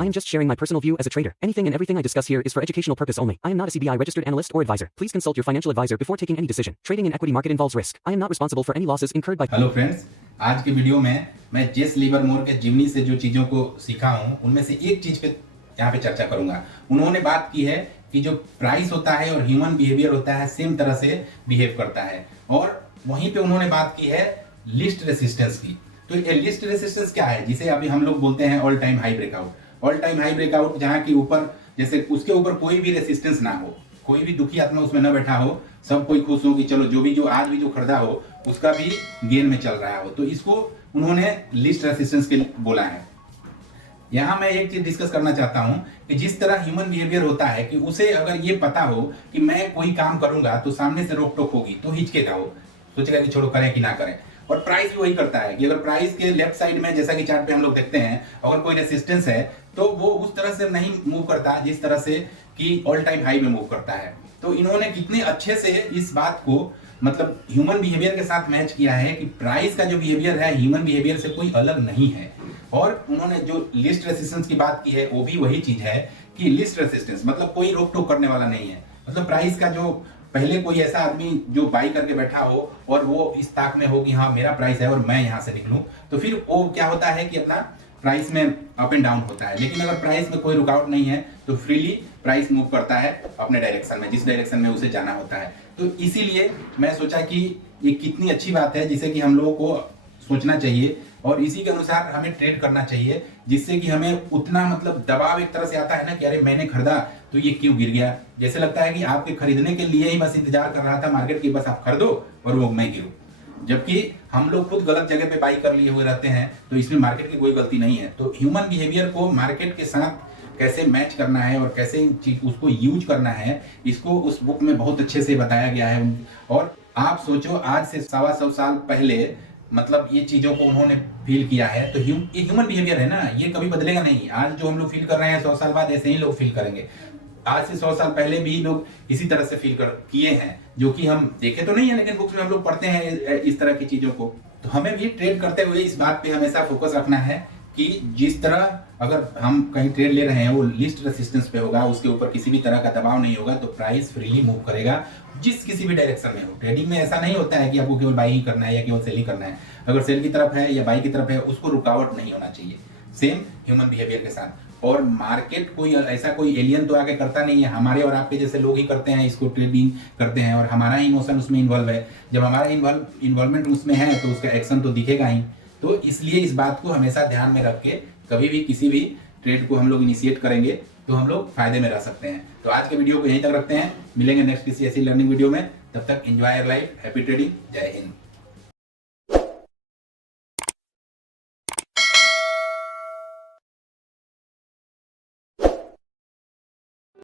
I am just sharing my personal view as a trader. Anything and everything I discuss here is for educational purpose only. I am not a CBI registered analyst or advisor. Please consult your financial advisor before taking any decision. Trading in equity market involves risk. I am not responsible for any losses incurred by. Hello friends, आज के video में मैं जेस Livermore के जीवनी से जो चीज़ों को सीखा हूँ उनमें से एक चीज़ पे यहाँ पे चर्चा करूँगा। उन्होंने बात की है कि जो प्राइस होता है और ह्यूमन बिहेवियर होता है सेम तरह से बिहेव करता है, और वहीं पे उन्होंने बात की है लिस्ट रेसिस्टेंस की। तो ये लिस्ट रेसिस्टेंस क्या है, जिसे अभी हम लोग बोलते हैं all time high breakout. All time high breakout जहाँ की ऊपर जैसे उसके ऊपर कोई भी रेसिस्टेंस ना हो, कोई भी दुखी आत्मा उसमें न बैठा हो, सब कोई खुश हो कि चलो जो आज भी जो खरीदा हो उसका भी गेन में चल रहा हो, तो इसको उन्होंने लिस्ट रेसिस्टेंस के बोला है। यहाँ मैं एक चीज डिस्कस करना चाहता हूँ कि जिस तरह ह्यूमन बिहेवियर होता है कि उसे अगर ये पता हो कि मैं कोई काम करूंगा तो सामने से रोक टोक होगी तो हिचकेगा, वो सोचेगा कि छोड़ो करें कि ना करें। और प्राइस भी वही करता है कि अगर प्राइस के लेफ्ट साइड में जैसा कि चार्ट पे हम लोग देखते हैं अगर कोई रेसिस्टेंस है तो वो उस तरह से नहीं मूव करता जिस तरह से कि ऑल टाइम हाई में मूव करता है। तो इन्होंने कितने अच्छे से इस बात को मतलब ह्यूमन बिहेवियर के साथ मैच किया है कि प्राइस का जो बिहेवियर है ह्यूमन बिहेवियर से कोई अलग नहीं है। और उन्होंने जो लिस्ट रेसिस्टेंस की बात की है वो भी वही चीज है कि लिस्ट रेसिस्टेंस मतलब कोई रोक टोक करने वाला नहीं है। मतलब प्राइस का जो पहले कोई ऐसा आदमी जो बाई करके बैठा हो और वो इस ताक में हो कि हाँ मेरा प्राइस है और मैं यहाँ से निकलूं, तो फिर वो क्या होता है कि अपना प्राइस में अप एंड डाउन होता है। लेकिन अगर प्राइस में कोई रुकावट नहीं है तो फ्रीली प्राइस मूव करता है अपने डायरेक्शन में, जिस डायरेक्शन में उसे जाना होता है। तो इसीलिए मैं सोचा कि ये कितनी अच्छी बात है जिसे कि हम लोगों को सोचना चाहिए और इसी के अनुसार हमें ट्रेड करना चाहिए, जिससे कि हमें उतना मतलब दबाव एक तरह से आता है ना कि अरे मैंने खरीदा तो ये क्यों गिर गया। जैसे लगता है कि आपके खरीदने के लिए ही बस इंतजार कर रहा था मार्केट की, बस आप खरीदो और वो मैं गिरूं, जबकि हम लोग खुद गलत जगह पे बाई कर लिए हुए रहते हैं। तो इसमें मार्केट की कोई गलती नहीं है। तो ह्यूमन बिहेवियर को मार्केट के साथ कैसे मैच करना है और कैसे उसको यूज करना है, इसको उस बुक में बहुत अच्छे से बताया गया है। और आप सोचो आज से 125 साल पहले मतलब ये चीजों को उन्होंने फील किया है। तो ये ह्यूमन बिहेवियर है ना, ये कभी बदलेगा नहीं। आज जो हम लोग फील कर रहे हैं 100 साल बाद ऐसे ही लोग फील करेंगे। आज से 100 साल पहले भी लोग इसी तरह से फील किए हैं, जो कि हम देखे तो नहीं है लेकिन बुक्स में हम लोग पढ़ते हैं इस तरह की चीजों को। तो हमें भी ट्रेड करते हुए इस बात पे हमेशा फोकस रखना है कि जिस तरह अगर हम कहीं ट्रेड ले रहे हैं वो लिस्ट रेसिस्टेंस पे होगा, उसके ऊपर किसी भी तरह का दबाव नहीं होगा, तो प्राइस फ्रीली मूव करेगा जिस किसी भी डायरेक्शन में हो। ट्रेडिंग में ऐसा नहीं होता है कि आपको केवल बाई ही करना है या केवल सेल ही करना है। अगर सेल की तरफ है या बाई की तरफ है उसको रुकावट नहीं होना चाहिए। सेम ह्यूमन बिहेवियर के साथ। और मार्केट कोई ऐसा कोई एलियन तो आके करता नहीं है, हमारे और आपके जैसे लोग ही करते हैं, इसको ट्रेडिंग करते हैं और हमारा इमोशन उसमें इन्वॉल्व है। जब हमारा इन्वॉल्वमेंट उसमें है तो उसका एक्शन तो दिखेगा ही। तो इसलिए इस बात को हमेशा ध्यान में रख के कभी भी किसी भी ट्रेड को हम लोग इनिशिएट करेंगे तो हम लोग फायदे में रह सकते हैं। तो आज के वीडियो को यहीं तक रखते हैं, मिलेंगे नेक्स्ट किसी ऐसी लर्निंग वीडियो में। तब तक enjoy your life, happy trading, जय हिंद।